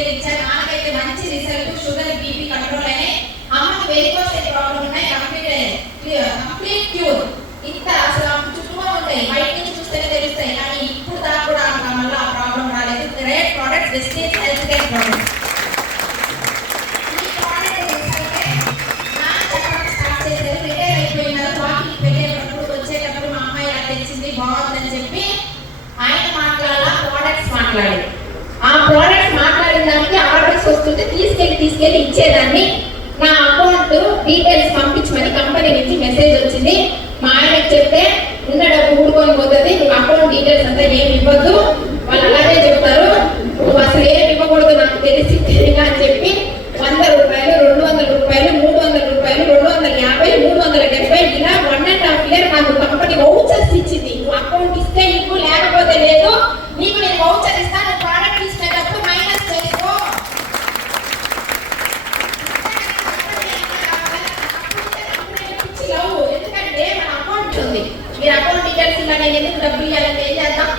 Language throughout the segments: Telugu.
తీసుకెళ్ళి ఇచ్చారు నాకైతే మంచి రిజల్ట్ షుగర్ బీపీ కంట్రోల్ అయినాయి. అమ్మకి వెరికోస్ ప్రాబ్లం ఉన్నాయి. కంప్లీట్ కంప్లీట్ క్యూర్ ఇంత అసలు ఆమెకు చుట్టూ ఉంటాయి. బయట నుంచి చూస్తేనే తెలుస్తాయి. కానీ ఇప్పుడు దాకా కూడా ఆమెకు మళ్ళీ ఆ ప్రాబ్లం రాలేదు. Great product wastage health care product ఈ ప్రోడక్ట్ ఏంటంటే నా వచ్చేటప్పుడు అమ్మాయి ఇలా తెలిసింది బాగుందని చెప్పి ఆయన మాట్లాడాల ప్రోడక్ట్స్ మాట్లాడాలి ఆ ప్రోడక్ట్స్ మాట్లాడిన దానికి ఆర్డర్స్ తీసుకెళ్ళి తీసుకెళ్ళి ఇచ్చేదాన్ని. నా అకౌంట్ డీటెయిల్స్ పంపించమని కంపెనీ నుంచి మెసేజ్ వచ్చింది మా ఆయనకి చెప్తే ఉన్న డబ్బు ఊడుకొని పోతుంది నువ్వు అకౌంట్ డీటెయిల్స్ అంతా ఏమి ఇవ్వద్దు వాళ్ళు అలాగే చెప్తారు నువ్వు అసలు ఏమి ఇవ్వకూడదు నాకు తెలిసి తెలియక అని చెప్పి వంద రూపాయలు రెండు వందల రూపాయలు మూడు వందల రూపాయలు రెండు వందల యాభై మూడు వందల డెబ్బై ఇలా వన్ అండ్ హాఫ్ ఇయర్ నాకు కంపెనీ వౌచర్స్ ఇచ్చింది నువ్వు అకౌంట్ ఇస్తే ఇవ్వు లేకపోతే లేదు నీకు నేను వౌచర్ ఇస్తాను నువ్వు ప్రోడక్ట్ ఇచ్చేటప్పుడు మైనస్ చేసుకో పిచ్చిలవు. ఎందుకంటే మన అకౌంట్ ఉంది మీరు అకౌంట్ డీటెయిల్స్ ఇలా నేను ఎందుకు డబ్బులు ఇవ్వాలంటే ఏం చేద్దాం?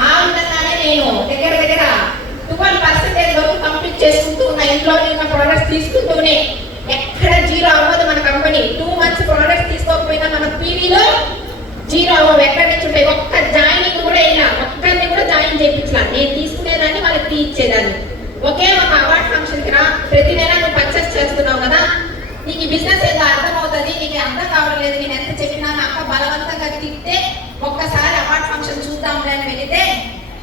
ఆ విధంగానే నేను దగ్గర దగ్గర ట్వెల్వ్ పర్సెంటేజ్ వరకు కంప్లీట్ చేసుకుంటూ ఉన్న ఇంట్లో ఉన్న ప్రోడక్ట్స్ తీసుకుంటూనే ఎక్కడ జీరో అవ్వదు మన కంపెనీ టూ మంత్స్ ప్రోడక్ట్స్ తీసుకోకపోయినా మన పీవీలో జీరో అవ్వవు. ఎక్కడ నుంచి ఉంటాయి ఒక్క జాయినింగ్ కూడా అయినా ఒక్కరిని కూడా జాయిన్ చేయించలా నేను తీసుకునేదాన్ని వాళ్ళకి తీ ఇచ్చేదాన్ని ఒకే ఒక అవార్డ్ ఫంక్షన్కి రా ప్రతి నెల నువ్వు పర్చేస్ చేస్తున్నావు కదా నీకు ఈ బిజినెస్ ఏదో అర్థమవుతుంది నీకు అర్థం కావట్లేదు నేను ఎంత చెప్పినా నా అక్క బలవంతంగా తిట్టే ఒక్కసారి అవార్డ్ ఫంక్షన్ చూద్దాంలే అని వెళితే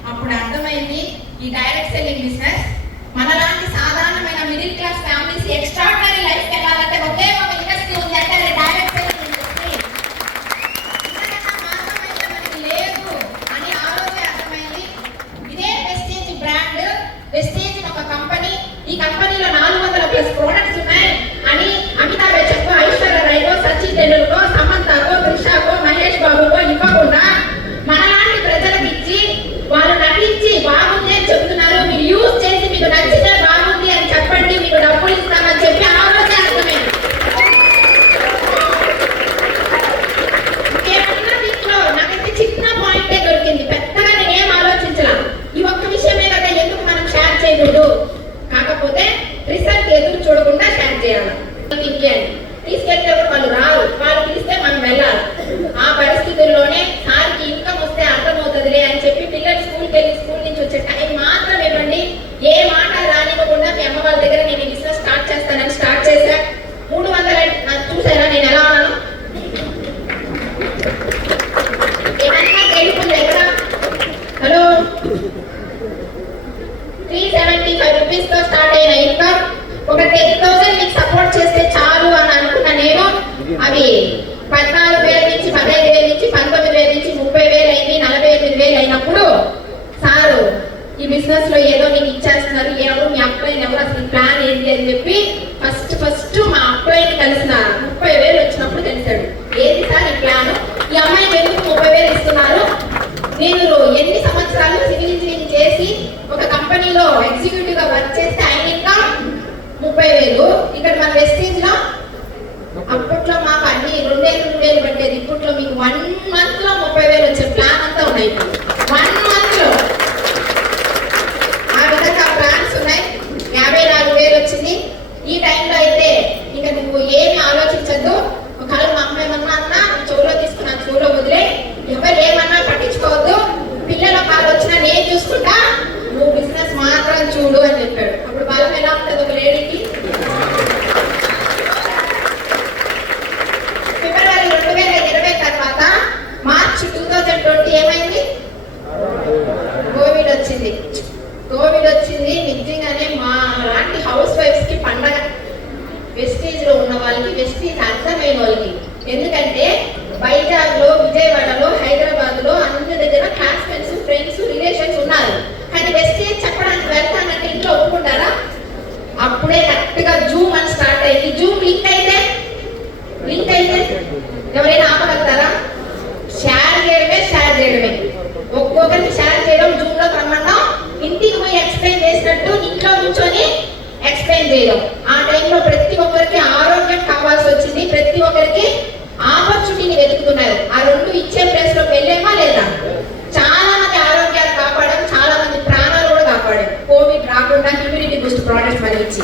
అప్పుడు అర్థమైంది ఈ డైరెక్ట్ సెల్లింగ్ బిజినెస్ మనలా ఎదురు చూడకుండా షేర్ చేయాలి. ఇంకేంటి వాళ్ళు రారు. వాళ్ళు పిలిస్తే మనం వెళ్ళాలి. ఆ పరిస్థితుల్లోనే సార్కి ఇన్కమ్ వస్తే అర్థమవుతుందిలే అని చెప్పి పిల్లలు స్కూల్కి వెళ్ళి స్కూల్ నుంచి వచ్చే టైం మాత్రం ఇవ్వండి. ఏ మాట రానివ్వకుండా మీ అమ్మ వాళ్ళ దగ్గర నేను బిజినెస్ స్టార్ట్ చేస్తానని స్టార్ట్ చేశా. మూడు వందల చూసారా నేను ఎలా ఉన్నాను? హలో? త్రీ సెవెంటీ ఫైవ్ రూపీస్తో స్టార్ట్ అయిన ఇన్కమ్ ఒక టెన్ థౌసండ్ మీకు సపోర్ట్ చేస్తే చాలు అని అనుకున్నా నేను అవి పద్నాలుగు వేల నుంచి పదహైదు వేల నుంచి పంతొమ్మిది వేల నుంచి ముప్పై వేలు అయింది నలభై ఎనిమిది వేలు అయినప్పుడు సారు ఈ బిజినెస్లో ఏదో నీకు ఇచ్చేస్తున్నారు ఎవరు మీ అప్లైన్ ఎవరు అసలు ప్లాన్ ఏంటి అని చెప్పి ఫస్ట్ ఫస్ట్ మా అప్లైన్ కలిసిన ముప్పై వేలు వచ్చినప్పుడు తెలిసాడు ఏంటి సార్ ఈ ప్లాన్ ఈ అమ్మాయికి ఎందుకు ముప్పై వేలు ఇస్తున్నారు నేను ఎన్ని సంవత్సరాలు సివిల్ ఇంజనీరింగ్ చేసి ఒక కంపెనీలో ఎగ్జిక్యూటివ్గా వర్క్ చేస్తే ఆయన ఇంకా ముప్పై వేలు. ఇక్కడ మన వెస్టేజ్లో అప్పట్లో మాకు అన్ని రెండేళ్ళు మూడేళ్ళు పట్టేది. ఇప్పట్లో మీకు వన్ మంత్లో ముప్పై వేలు వచ్చే ప్లాన్ అంతా ఉన్నాయి వన్ మంత్లో ఆ విధంగా ప్లాన్స్ ఉన్నాయి యాభై నాలుగు వేలు వచ్చింది ఈ టైంలో అయితే ఇక నువ్వు ఏమి ఆలోచించద్దు ఒకవేళ మా అమ్మ ఏమన్నా అన్నా చెవులో తీసుకున్నా చెవులో వదిలే ఎవరు ఏమన్నా పట్టించుకోవద్దు పిల్లల కాలు వచ్చినా నేను చూసుకుంటా నువ్వు బిజినెస్ మాత్రం చూడు అని చెప్పాడు అప్పుడు బలం ఎలా ఉంటుంది ఒక లేడీకి ఫిబ్రవరి రెండు వేల ఇరవై తర్వాత మార్చ్ టూ థౌజండ్ ట్వంటీ ఏమైంది కోవిడ్ వచ్చింది కోవిడ్ వచ్చింది నిజంగానే మా లాంటి హౌస్ వైఫ్స్కి పండగ వెస్టీజ్ వాళ్ళకి ఉన్న ఆన్సర్ వెస్టీజ్ వాళ్ళకి. ఎందుకంటే వైజాగ్లో విజయవాడలో హైదరాబాద్లో అందరి దగ్గర క్లాస్మేట్స్ ఫ్రెండ్స్ రిలేషన్స్ ఉన్నారు. కానీ వెస్టీజ్ చెప్పడానికి వెళ్తానంటే ఇంట్లో ఒప్పుకుంటారా? అప్పుడే కరెక్ట్గా జూమ్ అని స్టార్ట్ అయింది. జూమ్ లింక్ అయితే లింక్ అయితే ఎవరైనా ఆపగలుగుతారా? షేర్ చేయడమే షేర్ చేయడమే. ఒక్కొక్కరికి షేర్ చేయడం జూమ్లో లో ఇంటికి పోయి ఎక్స్ప్లెయిన్ చేసినట్టు ఇంట్లో కూర్చొని ఎక్స్ప్లెయిన్ చేయడం. ఆ టైంలో ప్రతి ఒక్కరికి ఆరోగ్యం కావాల్సి వచ్చింది ప్రతి ఒక్కరికి ఆపర్చునిటీని వెతుకుతున్నారు. ఆ రెండు ఇచ్చే ప్లేస్లో వెళ్ళేమా లేదా? చాలా మంది ఆరోగ్యాలు కాపాడాం చాలా మంది ప్రాణాలు కూడా కాపాడాం. కోవిడ్ రాకుండా ఇమ్యూనిటీ బూస్ట్ ప్రోడక్ట్స్ మనం ఇచ్చి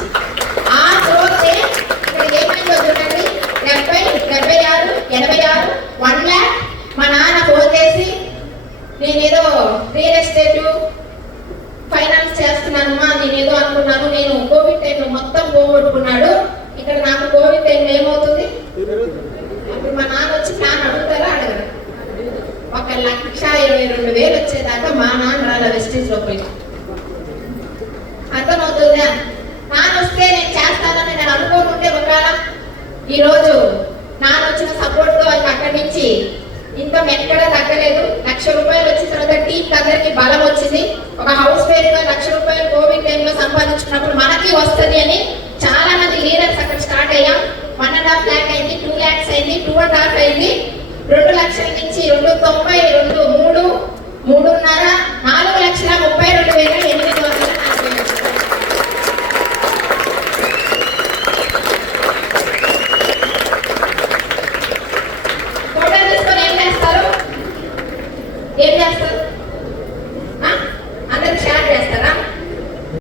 ఆ గ్రోతే ఇక్కడ ఏమైందో చూడండి డెబ్బై డెబ్బై ఆరు ఎనభై ఆరు వన్ ల్యాక్ మా నాన్న ఫోన్ చేసి నేనేదో రియల్ ఎస్టేట్ ఫైనాన్స్ చేస్తున్నానమ్మా నేనేదో అనుకున్నాను నేను కోవిడ్ టైంలో మొత్తం పోగొట్టుకున్నాడు ఇక్కడ నాకు కోవిడ్ టైంలో ఏమవుతుంది అప్పుడు మా నాన్న వచ్చి ప్లాన్ అడుగుతారా అడగరు ఒక లక్ష ఇరవై రెండు వేలు వచ్చేదాకా మా నాన్న రాల వెస్టేజ్ లోపలికి. అర్థమవుతుందా? నాన్న వస్తే నేను చేస్తానని నేను అనుకోకుంటే ఒకవేళ ఈరోజు నాన్న వచ్చిన సపోర్ట్తో అది అక్కడి నుంచి ఇన్కమ్ ఎక్కడా తగ్గలేదు. లక్ష రూపాయలు వచ్చిన తర్వాత టీం అందరికి బలం వచ్చింది. ఒక హౌస్ పేరుగా లక్ష రూపాయలు కోవిడ్ టైంలో సంపాదించుకున్నప్పుడు మనకి వస్తది అని చాలా మంది లీడర్స్ అక్కడ స్టార్ట్ అయ్యాం. వన్ అండ్ హాఫ్ ల్యాక్ అయింది టూ ల్యాక్స్ అయింది టూ అండ్ హాఫ్ అయింది. రెండు లక్షల నుంచి రెండు తొంభై రెండు మూడు మూడున్నర నాలుగు లక్షల ముప్పై రెండు వేల